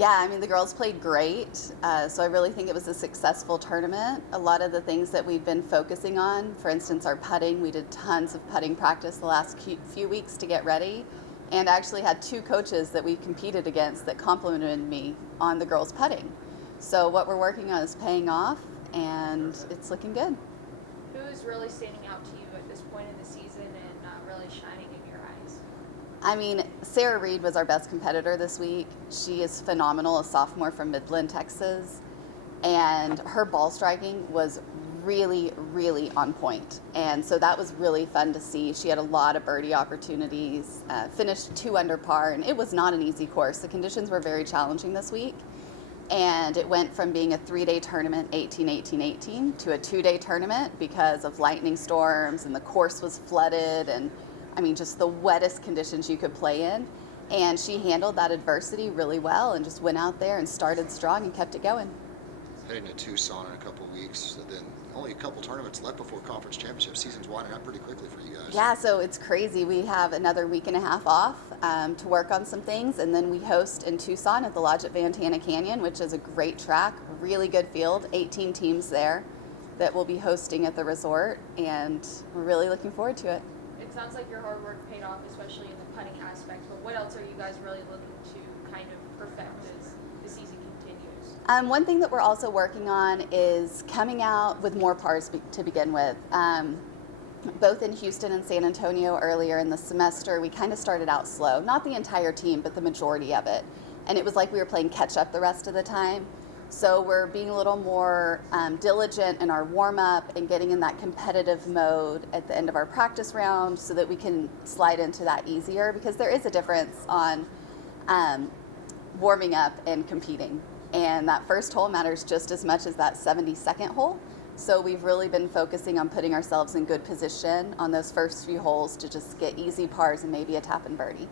Yeah, I mean, the girls played great, so I really think it was a successful tournament. A lot of the things that we've been focusing on, for instance, our putting, we did tons of putting practice the last few weeks to get ready, and I actually had two coaches that we competed against that complimented me on the girls' putting. So what we're working on is paying off, and it's looking good. Who is really standing out to you at this point in the season and really shining in your eyes? I mean, Sarah Reed was our best competitor this week. She is phenomenal, a sophomore from Midland, Texas. And her ball striking was really, really on point. And so that was really fun to see. She had a lot of birdie opportunities, finished 2 under par, and it was not an easy course. The conditions were very challenging this week. And it went from being a 3-day tournament, 18, 18, 18, to a 2-day tournament because of lightning storms, and the course was flooded, and I mean, just the wettest conditions you could play in. And she handled that adversity really well and just went out there and started strong and kept it going. Heading to Tucson in a couple of weeks, so then only a couple tournaments left before conference championship. Season's winding up pretty quickly for you guys. Yeah, so it's crazy. We have another week and a half off to work on some things, and then we host in Tucson at the Lodge at Ventana Canyon, which is a great track, really good field, 18 teams there that will be hosting at the resort, and we're really looking forward to it. It sounds like your hard work paid off, especially in the putting aspect, but what else are you guys really looking to kind of perfect as the season continues? One thing that we're also working on is coming out with more pars to begin with. Both in Houston and San Antonio earlier in the semester, we kind of started out slow. Not the entire team, but the majority of it. And it was like we were playing catch up the rest of the time. So we're being a little more diligent in our warm-up and getting in that competitive mode at the end of our practice round so that we can slide into that easier, because there is a difference on warming up and competing. And that first hole matters just as much as that 72nd hole. So we've really been focusing on putting ourselves in good position on those first few holes to just get easy pars and maybe a tap and birdie.